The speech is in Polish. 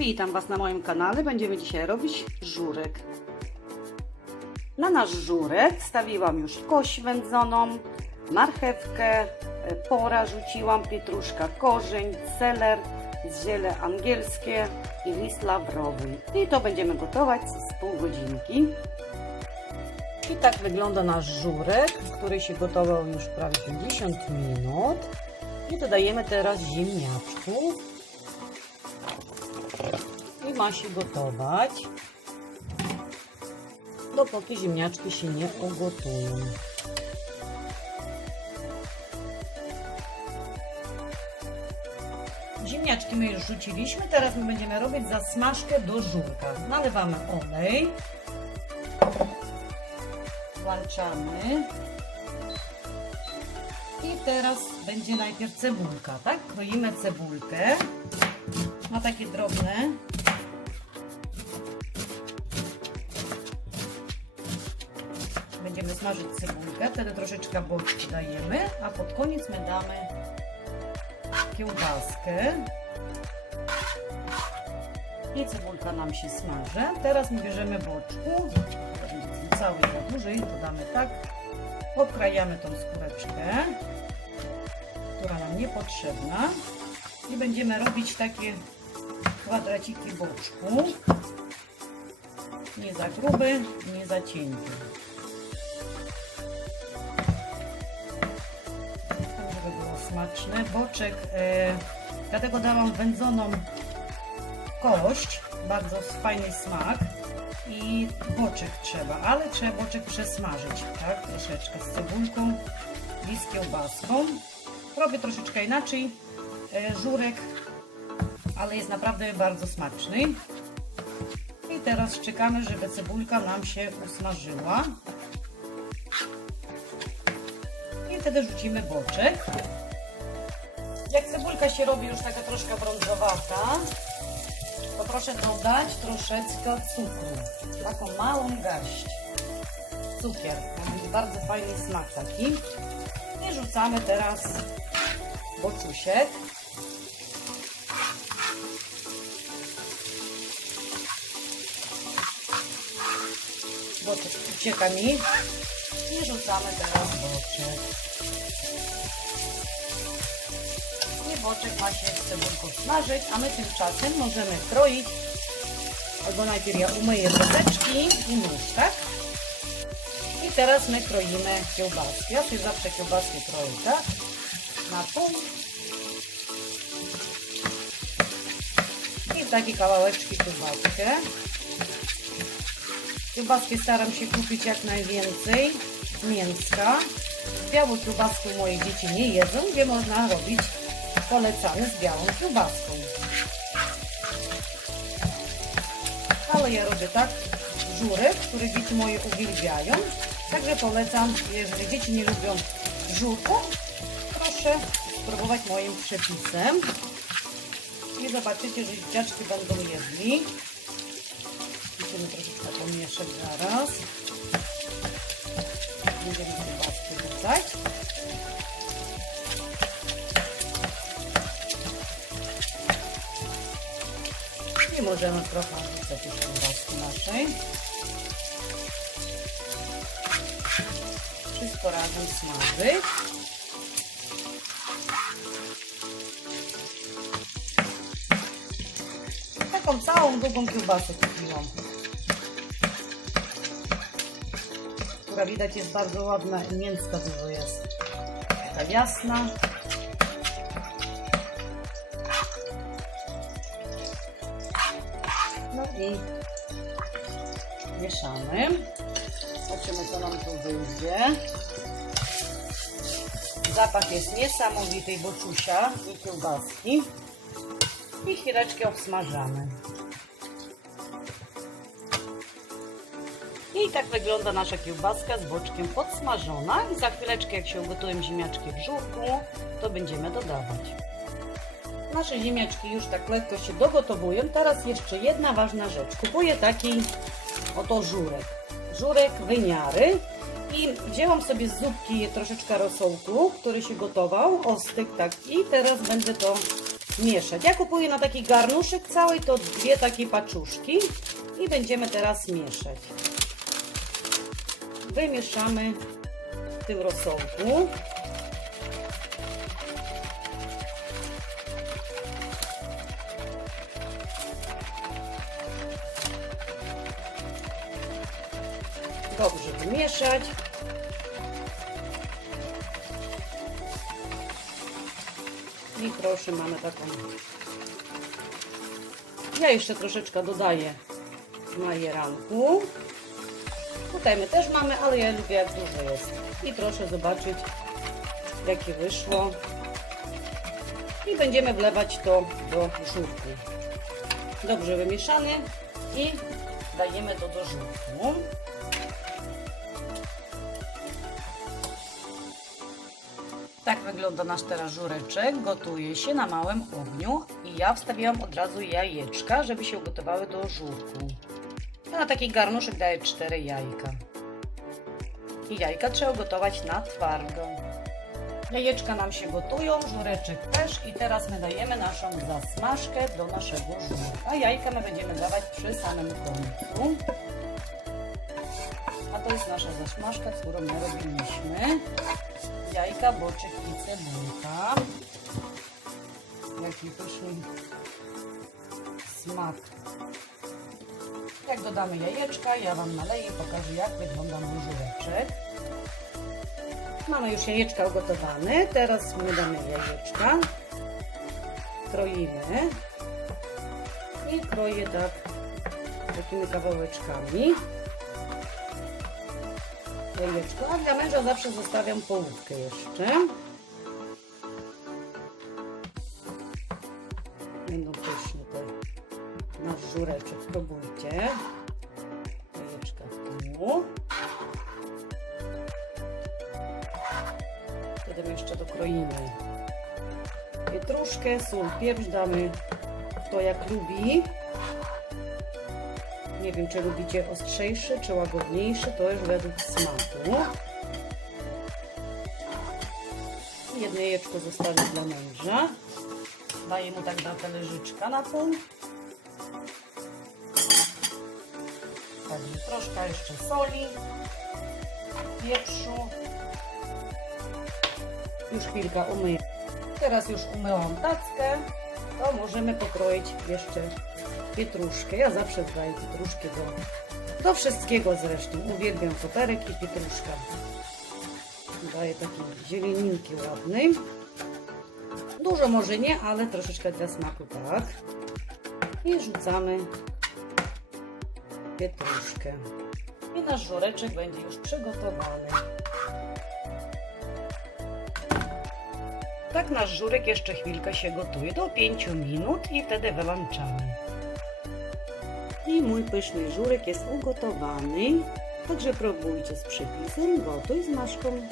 Witam Was na moim kanale. Będziemy dzisiaj robić żurek. Na nasz żurek stawiłam już kość wędzoną, marchewkę, e, pora rzuciłam, pietruszka, korzeń, seler, ziele angielskie i list lawrowy. I to będziemy gotować z pół godzinki. I tak wygląda nasz żurek, który się gotował już prawie 50 minut. I dodajemy teraz ziemniaczków. Ma się gotować, dopóki ziemniaczki się nie ugotują. Ziemniaczki my już rzuciliśmy, teraz my będziemy robić zasmażkę do żurka. Nalewamy olej, włączamy i teraz będzie najpierw cebulka, tak? Kroimy cebulkę na takie drobne. Będziemy smażyć cebulkę, wtedy troszeczkę boczku dajemy, a pod koniec my damy kiełbaskę. I cebulka nam się smaży. Teraz my bierzemy boczku, cały za duży, to damy tak. Obkrajamy tą skóreczkę, która nam niepotrzebna. I będziemy robić takie kwadraciki boczku. Nie za gruby, nie za cienki. Smaczne. Boczek, e, dlatego dałam wędzoną kość, bardzo fajny smak. I boczek trzeba, ale trzeba boczek przesmażyć, tak? Troszeczkę z cebulką i z kiełbaską. Robię troszeczkę inaczej. E, żurek, ale jest naprawdę bardzo smaczny. I teraz czekamy, żeby cebulka nam się usmażyła. I wtedy rzucimy boczek. Jak cebulka się robi już taka troszkę brązowata, to proszę dodać troszeczkę cukru. Taką małą garść. Cukier. Być bardzo fajny smak taki. I rzucamy teraz boczusiek. Boczek ucieka mi. I rzucamy teraz boczek. I boczek ma się z cebulką smażyć, a my tymczasem możemy kroić. Albo najpierw ja umyję wódeczki i nóż, tak? I teraz my kroimy kiełbaski. Ja sobie zawsze kiełbaski kroję, tak? Na pół. I takie kawałeczki kiełbaskę. Kiełbaski staram się kupić jak najwięcej mięska. Białą kiełbaskę moje dzieci nie jedzą, gdzie można robić polecany z białą kiełbaską. Ale ja robię tak żurek, który dzieci moje uwielbiają. Także polecam, jeżeli dzieci nie lubią żurku, proszę spróbować moim przepisem. I zobaczycie, że dzieciaczki będą jedli. Musimy troszeczkę pomieszać zaraz. Będziemy kiełbaskę wrzucać. I możemy trochę wrzucać już kiełbaski naszej. Wszystko razem smażyć. Taką całą długą kiełbasę kupiłam. Widać jest bardzo ładna i mięska dużo jest. Taka jasna. No i mieszamy. Zobaczymy co nam tu wyjdzie. Zapach jest niesamowity boczusia i kiełbaski. I chwileczkę obsmażamy. I tak wygląda nasza kiełbaska z boczkiem podsmażona. I za chwileczkę, jak się ugotują ziemniaczki w żurku, to będziemy dodawać. Nasze ziemniaczki już tak lekko się dogotowują. Teraz jeszcze jedna ważna rzecz. Kupuję taki oto żurek. Żurek wymiary. I wzięłam sobie z zupki troszeczkę rosołku, który się gotował, ostygł tak. I teraz będę to mieszać. Ja kupuję na taki garnuszek cały, to dwie takie paczuszki i będziemy teraz mieszać. Wymieszamy w tym rosołku. Dobrze wymieszać. I proszę, mamy taką. Ja jeszcze troszeczkę dodaję majeranku. Tutaj my też mamy, ale ja lubię jak dużo jest. I proszę zobaczyć, jakie wyszło. I będziemy wlewać to do żurku. Dobrze wymieszany i dajemy to do żurku. Tak wygląda nasz teraz żureczek. Gotuje się na małym ogniu i ja wstawiłam od razu jajeczka, żeby się ugotowały do żurku. Ja na taki garnuszek daję 4 jajka. I jajka trzeba gotować na twardo. Jajeczka nam się gotują, żureczek też i teraz my dajemy naszą zasmażkę do naszego żurka. Jajka my będziemy dawać przy samym końcu. A to jest nasza zasmażka, którą my robiliśmy jajka, boczek i cebulka. Jaki pyszny smak. Jak dodamy jajeczka, ja Wam naleję pokażę jak wygląda mój żureczek. Mamy już jajeczka ugotowane, teraz my damy jajeczka. Kroimy. I kroję tak takimi kawałeczkami jajeczko, a dla męża zawsze zostawiam połówkę jeszcze. Będą pyszne te nasz żureczek, próbujcie. Jajeczka tu. Potem jeszcze dokroimy pietruszkę, sól, pieprz damy kto jak lubi. Nie wiem, czy lubicie ostrzejszy, czy łagodniejszy, to już według smaku. Jedno jajeczko zostawię dla męża. Daję mu tak na talerzyczka na pół. Troszkę jeszcze soli, pieprzu. Już chwilkę umyję. Teraz już umyłam tackę, to możemy pokroić jeszcze pietruszkę. Ja zawsze daję pietruszkę do, do wszystkiego zresztą. Uwielbiam koperek i pietruszka. Daję takiej zieleninki ładnej. Dużo może nie, ale troszeczkę dla smaku tak. I rzucamy pietruszkę. I nasz żureczek będzie już przygotowany. Tak nasz żurek jeszcze chwilkę się gotuje, do 5 minut i wtedy wyłączamy. I mój pyszny żurek jest ugotowany, także próbujcie z przepisem, gotuj z maszką.